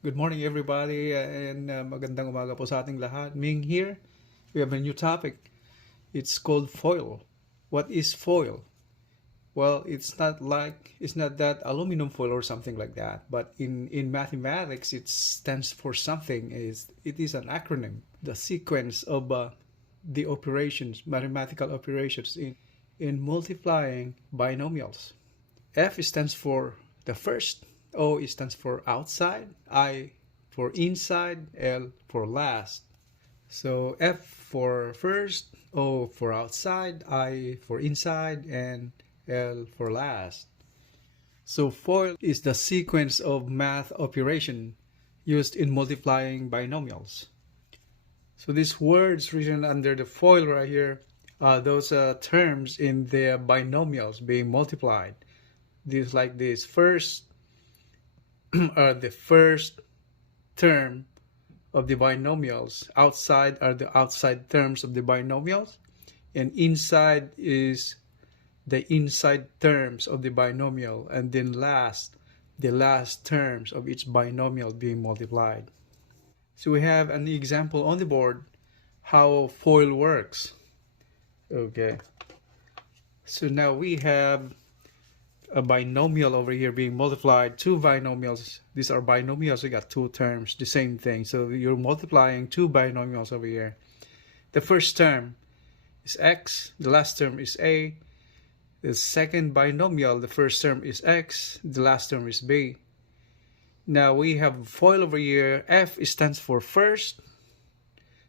Good morning everybody and magandang umaga po sa ating lahat. Ming here. We have a new topic. It's called foil. What is foil? Well, it's not that aluminum foil or something like that, but in mathematics it stands for something. It is an acronym, the sequence of the operations, mathematical operations in multiplying binomials. F stands for the first, O stands for outside, I for inside, L for last. So F for first, O for outside, I for inside, and L for last. So FOIL is the sequence of math operation used in multiplying binomials. So these words written under the FOIL right here are those terms in the binomials being multiplied. These like this first are the first term of the binomials. Outside are the outside terms of the binomials, and inside is the inside terms of the binomial, and then last, the last terms of each binomial being multiplied. So we have an example on the board how FOIL works. Okay. So now we have a binomial over here being multiplied, two binomials. These are binomials, we got two terms, the same thing. So you're multiplying two binomials over here. The first term is x, the last term is a. The second binomial, the first term is x, the last term is b. Now we have FOIL over here. F stands for first.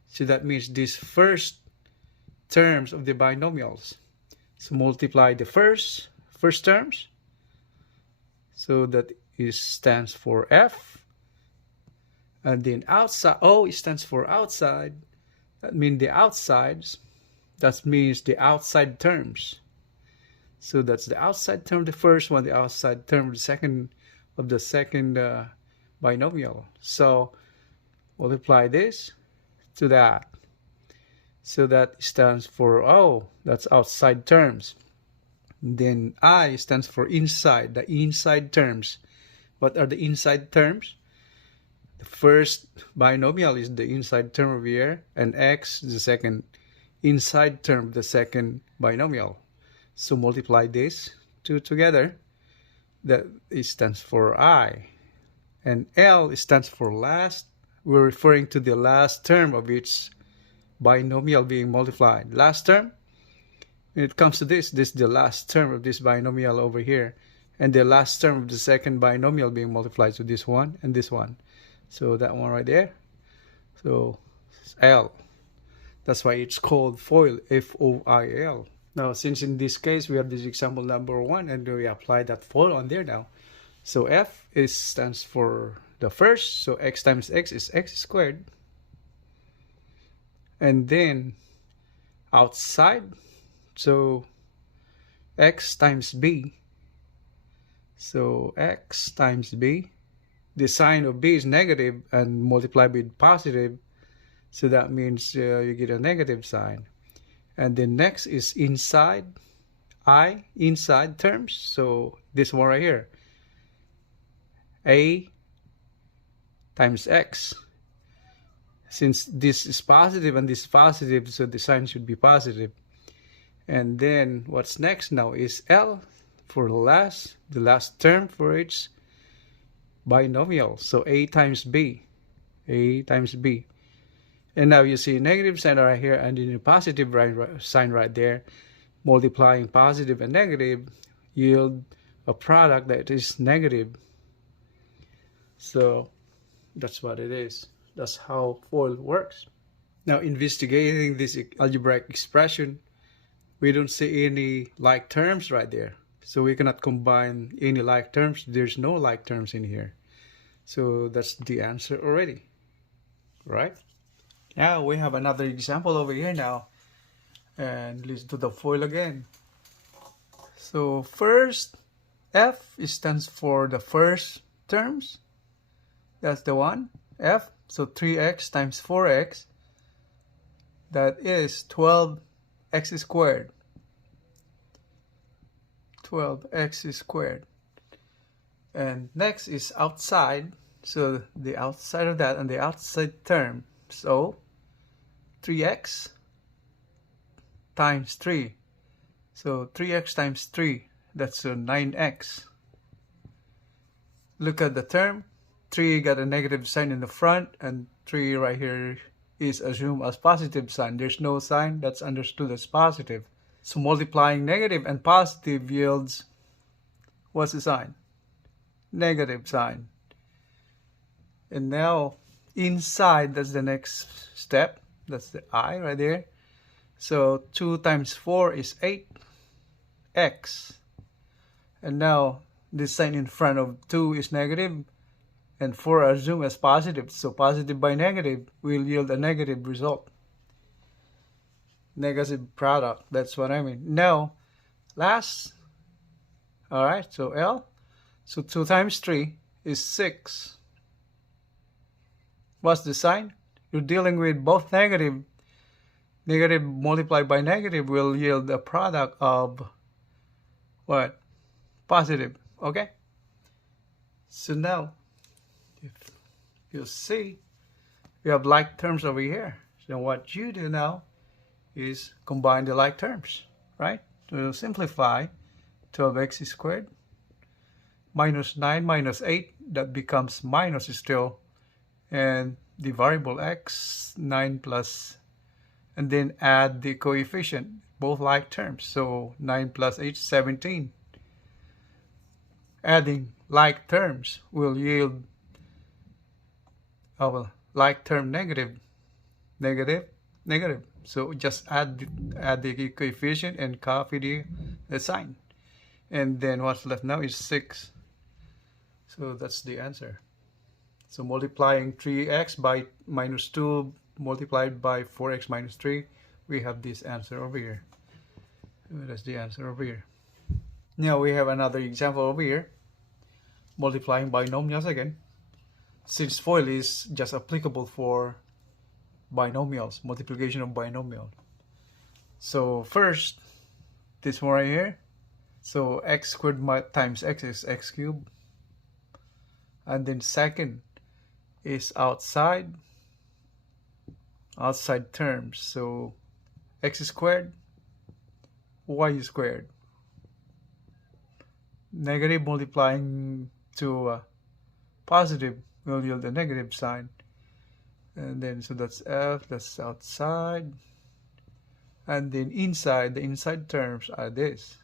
So that means these first terms of the binomials. So multiply the first terms. So that stands for F. And then outside, O stands for outside. That means the outsides. That means the outside terms. So that's the outside term, the first one, the outside term of the second binomial. So multiply this to that. So that stands for O, that's outside terms. Then I stands for inside, the inside terms. What are the inside terms? The first binomial is the inside term over here, and x is the second inside term of the second binomial. So multiply these two together. That stands for I. And L stands for last. We're referring to the last term of each binomial being multiplied. Last term, when it comes to this is the last term of this binomial over here. And the last term of the second binomial being multiplied. So this one and this one. So that one right there. So it's L. That's why it's called FOIL, F-O-I-L. Now, since in this case we have this example number 1 and we apply that FOIL on there now. So F stands for the first. So x times x is x squared. And then outside, so x times b. So x times b. The sign of b is negative and multiplied with positive. So that means you get a negative sign. And then next is inside, I, inside terms. So this one right here, a times x. Since this is positive and this is positive, so the sign should be positive. And then what's next now is L for the last term for each binomial. So a times b, a times b. And now you see a negative sign right here and then a positive sign right there. Multiplying positive and negative yield a product that is negative. So that's what it is. That's how FOIL works. Now investigating this algebraic expression, we don't see any like terms right there. So we cannot combine any like terms. There's no like terms in here. So that's the answer already, right? Now we have another example over here now. And let's do the FOIL again. So first, F stands for the first terms. That's the one, F. So 3x times 4x, that is 12x squared. 12x squared. And next is outside. So the outside of that and the outside term, so 3x times 3. So 3x times 3, that's 9x. Look at the term. 3 got a negative sign in the front, and 3 right here is assumed as positive sign. There's no sign, that's understood as positive. So multiplying negative and positive yields, what's the sign? Negative sign. And now inside, that's the next step. That's the I right there. So 2 times 4 is 8x. And now this sign in front of 2 is negative, and 4 are assumed as positive. So positive by negative will yield a negative result. Negative product, that's what I mean. Now, last, all right, so L. So 2 times 3 is 6. What's the sign? You're dealing with both negative. Negative multiplied by negative will yield a product of what? Positive, okay? So now, if you see, we have like terms over here. So what you do now is combine the like terms, right? To simplify, 12x squared minus 9 minus 8, that becomes minus still, and the variable x, 9 plus, and then add the coefficient, both like terms. So 9 plus 8, 17. Adding like terms will yield our like term negative, negative, negative. So just add the coefficient and copy the sign. And then what's left now is 6. So that's the answer. So multiplying 3x by minus 2 multiplied by 4x minus 3, we have this answer over here. That's the answer over here. Now we have another example over here. Multiplying binomials again. Since FOIL is just applicable for binomials, multiplication of binomial. So first, this one right here. So x squared times x is x cubed. And then second is outside terms. So x squared, y squared. Negative multiplying to positive will yield a negative sign. And then, so that's f, that's outside. And then inside, the inside terms are this.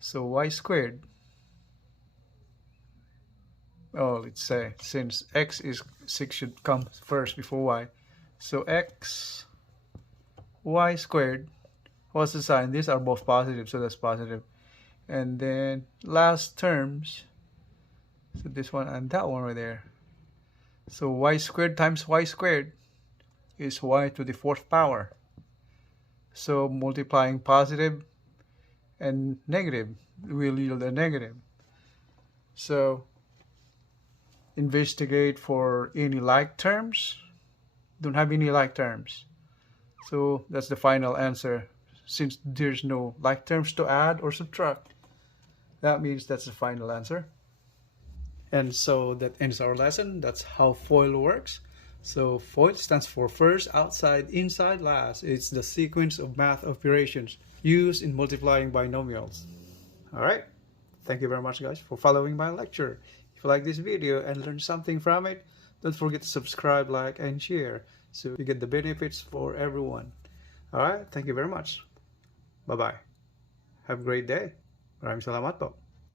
So y squared, oh, let's say, since x is 6 should come first before y. So x, y squared, what's the sign? These are both positive, so that's positive. And then last terms, so this one and that one right there. So y squared times y squared is y to the 4th power. So multiplying positive and negative will yield a negative. So investigate for any like terms. Don't have any like terms. So that's the final answer. Since there's no like terms to add or subtract, that means that's the final answer. And so that ends our lesson. That's how FOIL works. So FOIL stands for first, outside, inside, last. It's the sequence of math operations used in multiplying binomials. Alright, thank you very much guys for following my lecture. If you like this video and learned something from it, don't forget to subscribe, like, and share so you get the benefits for everyone. Alright, thank you very much. Bye-bye. Have a great day. Maraming salamat po.